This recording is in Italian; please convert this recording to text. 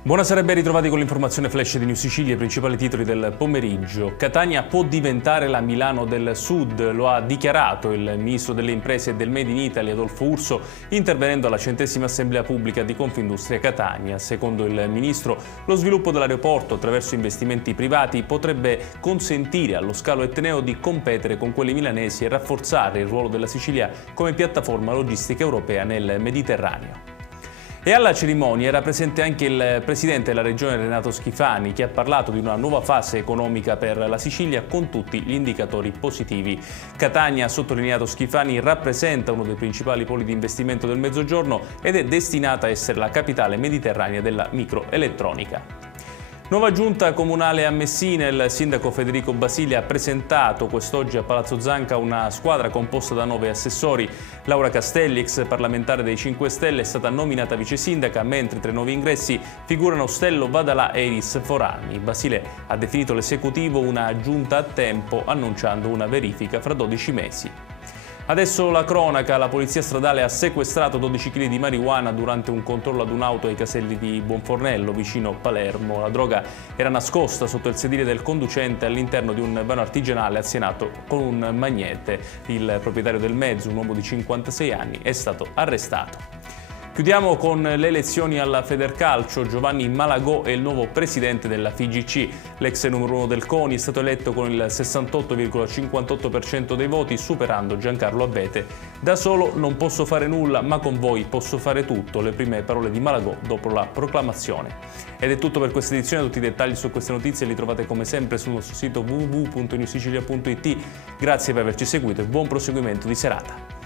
Buonasera e ben ritrovati con l'informazione flash di New Sicilia, i principali titoli del pomeriggio. Catania può diventare la Milano del Sud, lo ha dichiarato il ministro delle imprese e del Made in Italy Adolfo Urso intervenendo alla 100ª Assemblea Pubblica di Confindustria Catania. Secondo il ministro, lo sviluppo dell'aeroporto attraverso investimenti privati potrebbe consentire allo scalo etneo di competere con quelli milanesi e rafforzare il ruolo della Sicilia come piattaforma logistica europea nel Mediterraneo. E alla cerimonia era presente anche il presidente della regione Renato Schifani, che ha parlato di una nuova fase economica per la Sicilia con tutti gli indicatori positivi. Catania, ha sottolineato Schifani, rappresenta uno dei principali poli di investimento del Mezzogiorno ed è destinata a essere la capitale mediterranea della microelettronica. Nuova giunta comunale a Messina, il sindaco Federico Basile ha presentato quest'oggi a Palazzo Zanca una squadra composta da 9 assessori. Laura Castelli, ex parlamentare dei 5 Stelle, è stata nominata vice sindaca, mentre tra i nuovi ingressi figurano Stello Vadalà e Iris Forani. Basile ha definito l'esecutivo una giunta a tempo, annunciando una verifica fra 12 mesi. Adesso la cronaca, la polizia stradale ha sequestrato 12 kg di marijuana durante un controllo ad un'auto ai caselli di Buonfornello, vicino Palermo. La droga era nascosta sotto il sedile del conducente all'interno di un vano artigianale azionato con un magnete. Il proprietario del mezzo, un uomo di 56 anni, è stato arrestato. Chiudiamo con le elezioni alla Federcalcio. Giovanni Malagò è il nuovo presidente della FIGC. L'ex numero 1 del CONI è stato eletto con il 68,58% dei voti, superando Giancarlo Abete. Da solo non posso fare nulla, ma con voi posso fare tutto. Le prime parole di Malagò dopo la proclamazione. Ed è tutto per questa edizione. Tutti i dettagli su queste notizie li trovate come sempre sul nostro sito www.newsicilia.it. Grazie per averci seguito e buon proseguimento di serata.